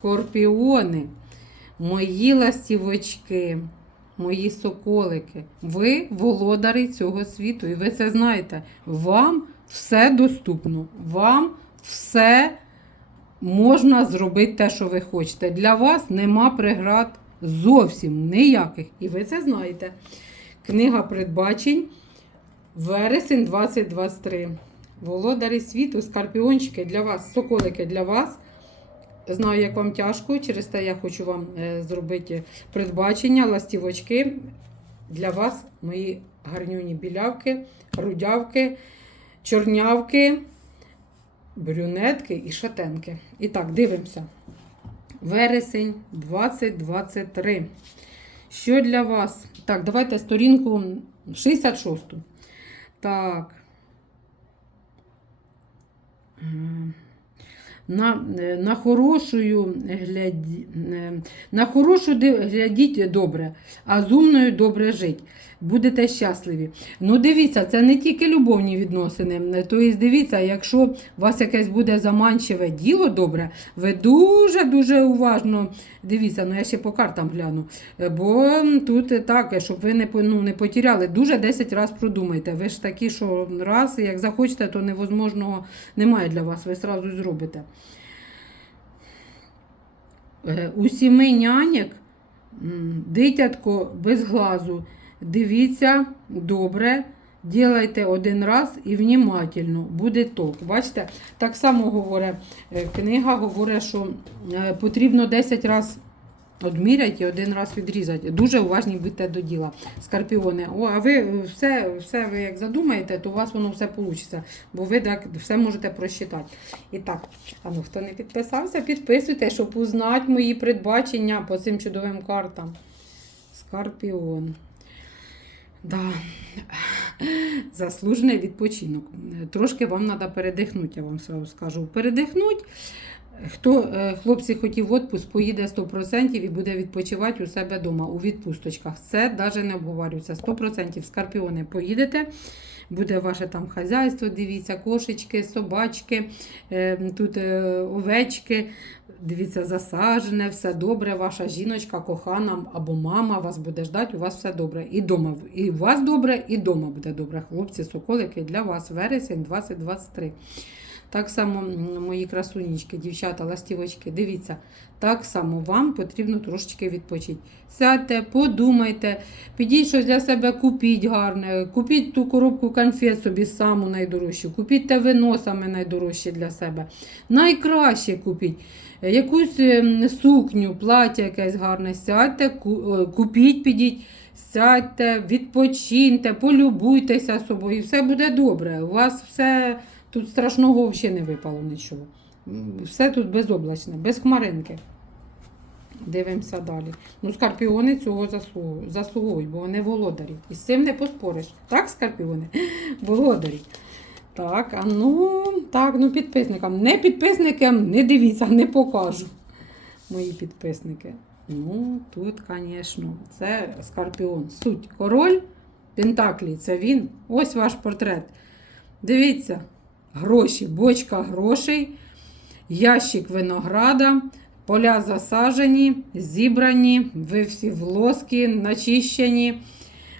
Скорпіони, мої ластівочки, мої соколики, ви володарі цього світу, і ви це знаєте. Вам все доступно, вам все можна зробити те, що ви хочете. Для вас нема преград зовсім ніяких. І ви це знаєте. Книга передбачень, вересень 2023. Володарі світу, скорпіончики для вас, соколики для вас. Знаю, як вам тяжко, через те я хочу вам е, зробити передбачення, ластівочки для вас, мої гарнюні білявки, рудявки, чорнявки, брюнетки і шатенки. І так, дивимося. Вересень 2023. Що для вас? Так, давайте сторінку 66. Так. На, е, на хорошою гляді, е, на хорошу глядіть добре, а з умною добре жить. Будете щасливі. Ну, дивіться, це не тільки любовні відносини. Тобто, дивіться, якщо у вас якесь буде заманчиве діло добре, ви дуже-дуже уважно дивіться, ну я ще по картам гляну. Бо тут так, щоб ви не, ну, не потеряли, дуже 10 разів продумайте. Ви ж такі, що раз, як захочете, то невозможного немає для вас, ви сразу зробите. Е, У сіми нянек дитятко без глазу. Дивіться добре, ділайте один раз і внімательно, буде ток. Бачите, так само говорить е, книга, говорить, що е, потрібно 10 разів Одмірять і один раз відрізати. Дуже уважні будьте до діла. Скорпіони. О, а ви все, все ви як задумаєте, то у вас воно все вийде. Бо ви так все можете просчитати. І так, а ну хто не підписався, підписуйте, щоб узнати мої передбачення по цим чудовим картам. Скорпіон. Да. Заслужений відпочинок. Трошки вам треба передихнути, я вам скажу. Передихнути. Хто е, хлопці хотів в отпуск, поїде 100% і буде відпочивати у себе вдома у відпусточках. Це навіть не обговорюється. 100% скорпіони поїдете. Буде ваше там хазяйство, дивіться, кошечки, собачки, е, тут е, овечки, дивіться, засажене, все добре. Ваша жіночка, кохана або мама вас буде ждати, у вас все добре. І дома, і у вас добре, і вдома буде добре. Хлопці, соколики для вас вересень 2023. Так само, мої красунечки, дівчата, ластівочки, дивіться, так само вам потрібно трошечки відпочити. Сядьте, подумайте, підіть щось для себе, купіть гарне, купіть ту коробку конфет собі саму найдорожчу, купіть те вино саме найдорожче для себе. Найкраще купіть. Е, Якусь ем, сукню, плаття якесь гарне, сядьте, е, купіть, підіть. Сядьте, відпочиньте, полюбуйтеся собою, все буде добре. У вас все Тут страшного взагалі не випало нічого. Все тут безоблачне, без хмаринки. Дивимося далі. Ну, скорпіони цього заслугу- заслуговують, бо вони володарі. І з цим не поспориш. Так, скорпіони? Володарі. Так, а ну, так, ну підписникам. Не підписникам не дивіться, не покажу. Мої підписники. Ну, тут, звісно, це скорпіон. Суть. Король Пентаклі, це він. Ось ваш портрет. Дивіться, гроші, бочка грошей, ящик винограда, поля засажені, зібрані, ви всі в лоски, начищені.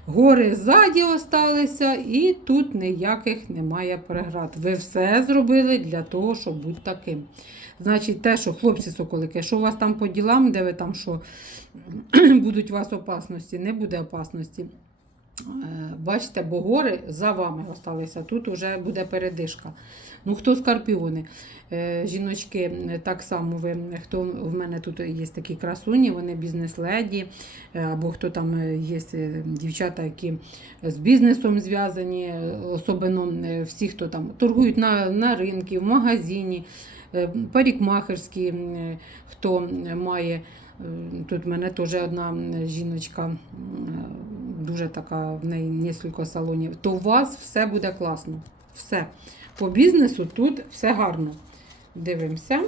Гори ззаді осталися, і тут ніяких немає преград. Ви все зробили для того, щоб бути таким. Значить, те, що хлопці соколики, що у вас там по ділам, де ви там що будуть у вас опасності, не буде опасності. Е, Бачите, бо гори за вами осталися. Тут вже буде передишка. Ну, хто скорпіони? Е, Жіночки, так само ви, хто в мене тут є такі красуні, вони бізнес-леді, е, або хто там є дівчата, які з бізнесом зв'язані, особливо всі, хто там торгують на, на ринку, в магазині, парикмахерські, е, хто має. Тут в мене теж одна жіночка, дуже така, в неї кілька салонів. То у вас все буде класно. Все. По бізнесу тут все гарно. Дивимося.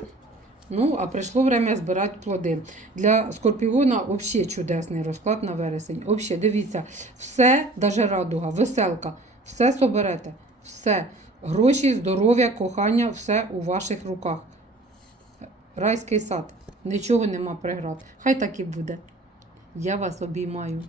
Ну, а прийшло время збирати плоди. Для скорпіона взагалі чудесний розклад на вересень. Взагалі, дивіться, все, навіть радуга, веселка, все соберете. Все. Гроші, здоров'я, кохання, все у ваших руках. Райський сад. Нічого нема преград. Хай так і буде. Я вас обіймаю.